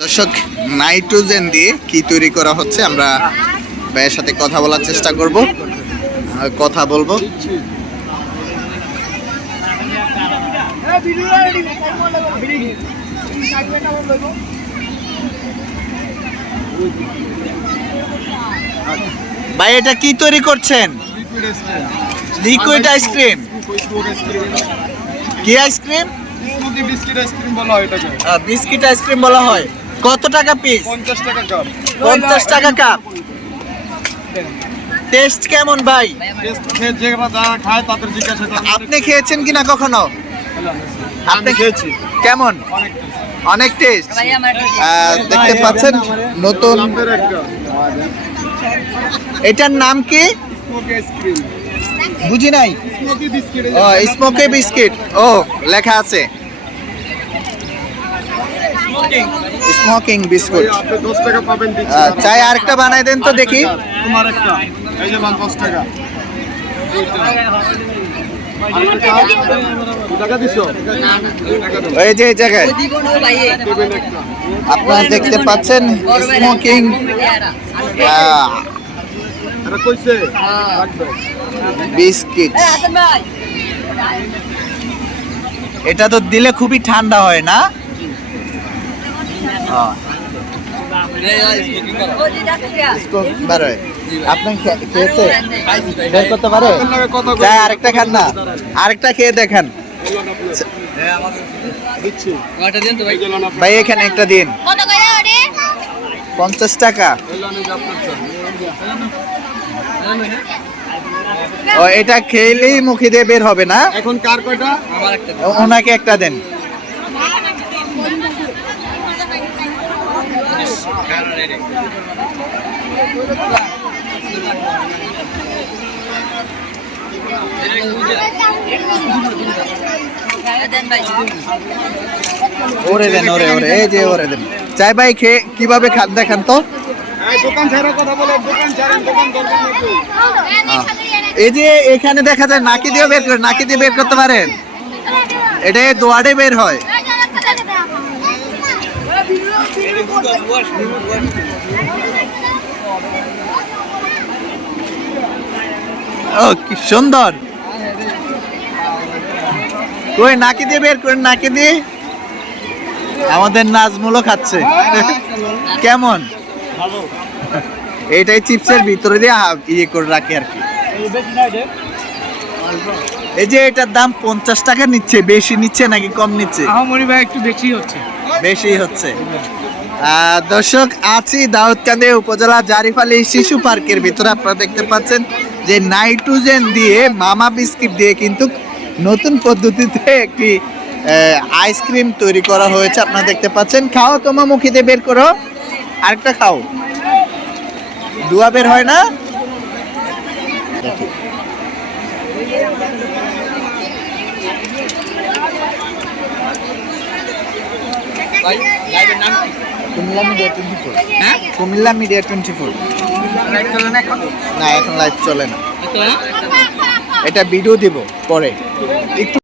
দর্শক, নাইট্রোজেন দিয়ে কি তৈরি করা হচ্ছে আমরা ভাইয়ের সাথে কথা বলার চেষ্টা করব, কথা বলবো। ভাই এটা কি তৈরি করছেন? Liquid ice cream. কি আইসক্রিম? বিস্কিট আইসক্রিম বলা হয় এটাকে। বিস্কিট আইসক্রিম বলা হয়। কত টাকা পিস? 50 টাকা কাপ। 50 টাকা কাপ। টেস্ট কেমন ভাই? টেস্ট খেয়ে যারা খায় তাদের জিজ্ঞাসা করেন। আপনি খেয়েছেন কিনা কখনো? আপনি খেয়েছি। কেমন? অনেক টেস্ট। দেখতে পাচ্ছেন নতুন। এটার নাম কি? Smoky ice cream. বুঝি নাই। Smoky biscuit. ও স্মোকি বিস্কিট। ও লেখা আছে স্মোকিং বিস্কুট। আপনি 10 টাকা পাবেন। চাই আরেকটা বানাই দেন তো দেখি। তোমার একটা এই যে মান 10 টাকা। টাকা দিছো? এই যে এই জায়গায় আপনারা দেখতে পাচ্ছেন স্মোকিং বিস্কিট। এটা তো দিলে খুবই ঠান্ডা হয় না? আপনি খেয়েছে বের করতে পারে? চাই আরেকটা খান না, আরেকটা খেয়ে দেখেন ভাই। এখানে একটা দিন। 50 টাকা। ও এটা খেলেই মুখে দিয়ে বের হবে না? এখন কার কয়টা? ওনাকে একটা দেন। ওরে দেন, ওরে ওরে, এই যে ওরে দেন। চাই ভাই খেয়ে কিভাবে খান দেখান তো। দোকান ছাড়া কথা বলে, দোকান ছাড়েন, দোকান দরকার নেই। এই যে এখানে দেখা যায় নাকি দিয়ে বের করে, নাকি দিয়ে বের করতে পারেন? এটা দোয়ারে বের হয়। ও কি সুন্দর। কই নাকি দিয়ে বের করেন, নাকি দিয়ে। আমাদের নাজমুলও খাচ্ছে। কেমন? এইটাই চিপসের ভিতরে দিয়ে ইয়ে করে রাখে আর কি। এই যে এটার দাম 50 টাকা নিচ্ছে। বেশি নিচ্ছে নাকি কম নিচ্ছে? একটু বেশি হচ্ছে। বেশি হচ্ছে। দর্শক, আছি দাউদকান্দি উপজেলা জারিফ আলী শিশু পার্কের ভিতরে। আপনারা দেখতে পাচ্ছেন যে নাইট্রোজেন দিয়ে মামা বিস্কিট দিয়ে কিন্তু নতুন পদ্ধতিতে একটি আইসক্রিম তৈরি করা হয়েছে। আপনারা দেখতে পাচ্ছেন। খাও তোমার মুখে দিয়ে বের করো, আরেকটা খাও। দুয়া বের হয় না? কুমিল্লা মিডিয়া 24। কুমিল্লা মিডিয়া 24। না এখন লাইভ চলে না। এটা ভিডিও দিব পরে।